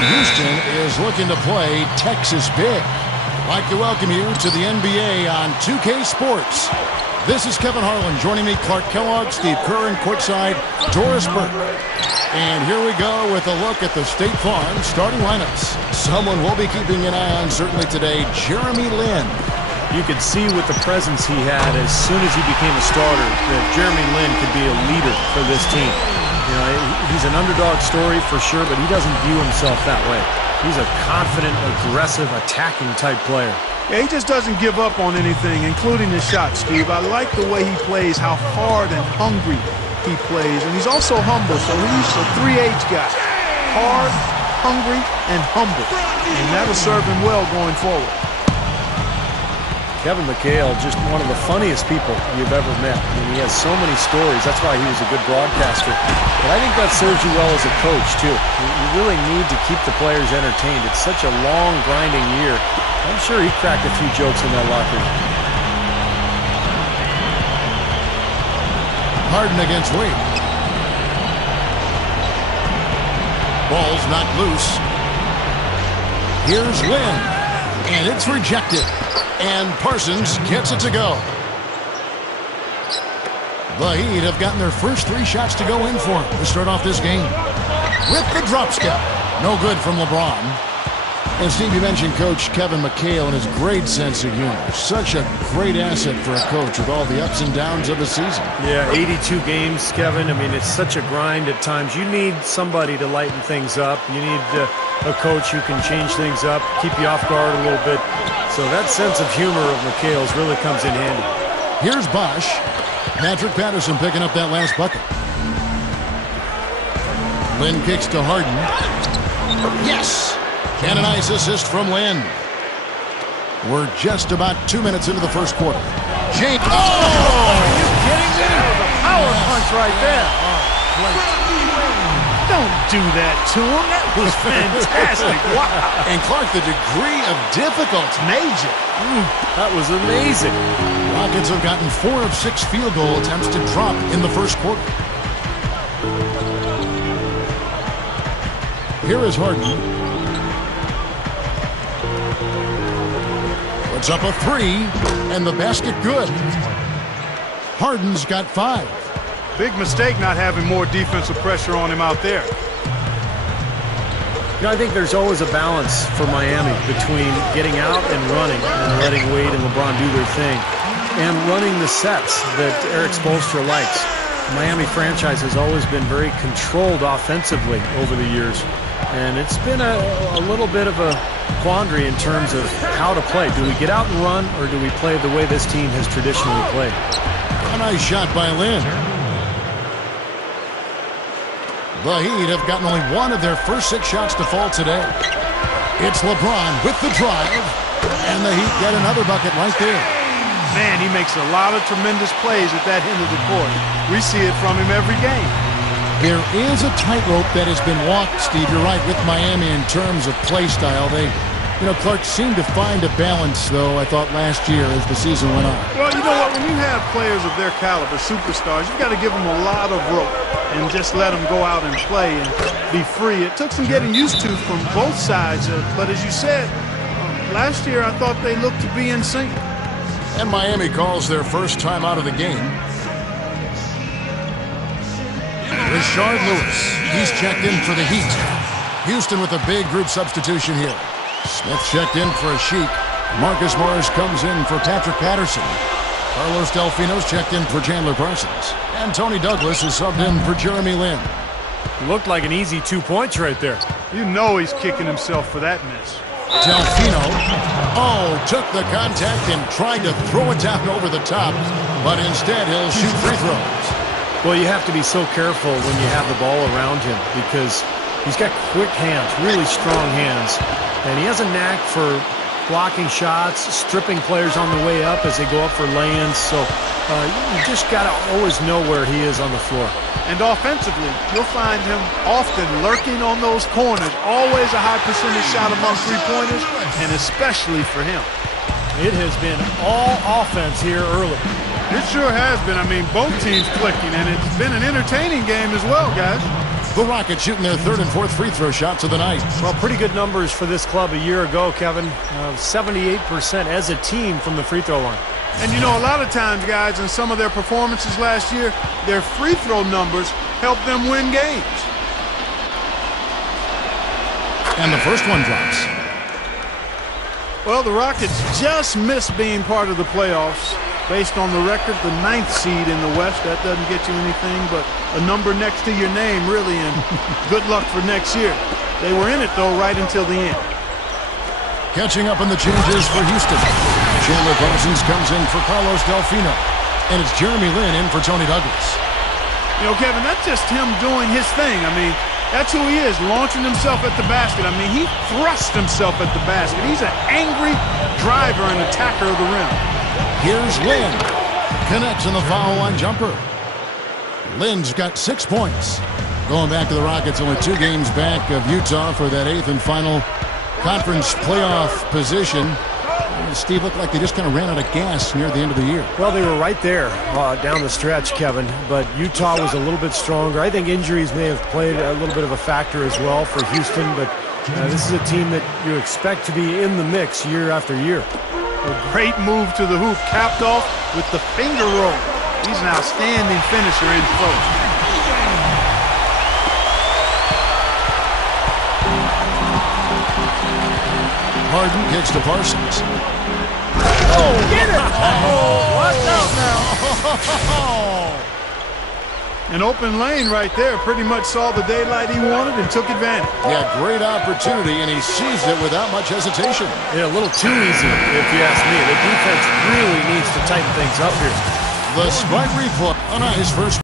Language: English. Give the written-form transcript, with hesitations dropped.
And Houston is looking to play Texas big. I'd like to welcome you to the NBA on 2K Sports. This is Kevin Harlan. Joining me, Clark Kellogg, Steve Kerr, and courtside, Doris Burke. And here we go with a look at the State Farm starting lineups. Someone we'll be keeping an eye on certainly today, Jeremy Lin. You could see with the presence he had as soon as he became a starter that Jeremy Lin could be a leader for this team. You know, he's an underdog story for sure, but he doesn't view himself that way. He's a confident, aggressive, attacking type player. Yeah, he just doesn't give up on anything, including his shot, Steve. I like the way he plays, how hard and hungry he plays. And he's also humble, so he's a 3H guy. Hard, hungry, and humble. And that'll serve him well going forward. Kevin McHale, just one of the funniest people you've ever met. I mean, he has so many stories. That's why he was a good broadcaster. But I think that serves you well as a coach, too. You really need to keep the players entertained. It's such a long, grinding year. I'm sure he cracked a few jokes in that locker room. Harden against Wade. Ball's not loose. Here's Lin. And it's rejected. And Parsons gets it to go. The Heat have gotten their first 3 shots to go in for him to start off this game. With the drop step. No good from LeBron. And Steve, you mentioned Coach Kevin McHale and his great sense of humor. Such a great asset for a coach with all the ups and downs of a season. Yeah, 82 games, Kevin. I mean, it's such a grind at times. You need somebody to lighten things up. You need a coach who can change things up, keep you off guard a little bit. So that sense of humor of McHale's really comes in handy. Here's Bosch. Patrick Patterson picking up that last bucket. Lin kicks to Harden. Yes! And a nice assist from Lin. We're just about 2 minutes into the first quarter. James. Oh! Are you kidding me? That was a power punch right there. Don't do that to him. That was fantastic. Wow. And Clark, the degree of difficulty. Major. That was amazing. Rockets have gotten 4 of 6 field goal attempts to drop in the first quarter. Here is Harden. Puts up a 3, and the basket good. Harden's got 5. Big mistake not having more defensive pressure on him out there. You know, I think there's always a balance for Miami between getting out and running and letting Wade and LeBron do their thing and running the sets that Eric Spoelstra likes. The Miami franchise has always been very controlled offensively over the years, and it's been a little bit of a quandary in terms of how to play. Do we get out and run, or do we play the way this team has traditionally played? A nice shot by Lin. The Heat have gotten only 1 of their first 6 shots to fall today. It's LeBron with the drive, and the Heat get another bucket right there. Man, he makes a lot of tremendous plays at that end of the court. We see it from him every game. There is a tightrope that has been walked, Steve. You're right, with Miami in terms of play style. They, Clark seemed to find a balance, though, I thought, last year as the season went on. Well, you know what? When you have players of their caliber, superstars, you've got to give them a lot of rope and just let them go out and play and be free. It took some getting used to from both sides, but as you said, last year I thought they looked to be in sync. And Miami calls their first time out of the game. Rashard Lewis, he's checked in for the Heat. Houston with a big group substitution here. Smith checked in for a Sheik. Marcus Morris comes in for Patrick Patterson. Carlos Delfino's checked in for Chandler Parsons. And Tony Douglas is subbed in for Jeremy Lin. Looked like an easy 2 points right there. You know he's kicking himself for that miss. Delfino, took the contact and tried to throw it down over the top, but instead he'll shoot free throws. Well, you have to be so careful when you have the ball around him because he's got quick hands, really strong hands, and he has a knack for blocking shots, stripping players on the way up as they go up for lay-ins, so you just got to always know where he is on the floor. And offensively, you'll find him often lurking on those corners, always a high percentage shot among three-pointers, and especially for him. It has been all offense here early. It sure has been. I mean, both teams clicking, and it's been an entertaining game as well, guys. The Rockets shooting their third and fourth free throw shots of the night. Well, pretty good numbers for this club a year ago, Kevin. 78% as a team from the free throw line. And you know, a lot of times, guys, in some of their performances last year, their free throw numbers helped them win games. And the first one drops. Well, the Rockets just missed being part of the playoffs. Based on the record, the 9th seed in the West. That doesn't get you anything but a number next to your name, really, and good luck for next year. They were in it, though, right until the end. Catching up on the changes for Houston. Chandler Parsons comes in for Carlos Delfino. And it's Jeremy Lin in for Tony Douglas. You know, Kevin, that's just him doing his thing. I mean, that's who he is, launching himself at the basket. I mean, he thrust himself at the basket. He's an angry driver and attacker of the rim. Here's Lin. Connects on the foul line jumper. Lin's got 6 points. Going back to the Rockets, only 2 games back of Utah for that 8th and final conference playoff position. And Steve, looked like they just kind of ran out of gas near the end of the year. Well, they were right there down the stretch, Kevin, but Utah was a little bit stronger. I think injuries may have played a little bit of a factor as well for Houston, but this is a team that you expect to be in the mix year after year. A great move to the hoop, capped off with the finger roll. He's an outstanding finisher in close. Harden kicks to Parsons. Oh, get it! Watch out now. An open lane right there. Pretty much saw the daylight he wanted and took advantage. Yeah, great opportunity, and he seized it without much hesitation. Yeah, a little too easy, if you ask me. The defense really needs to tighten things up here. The Sprite replay on his first.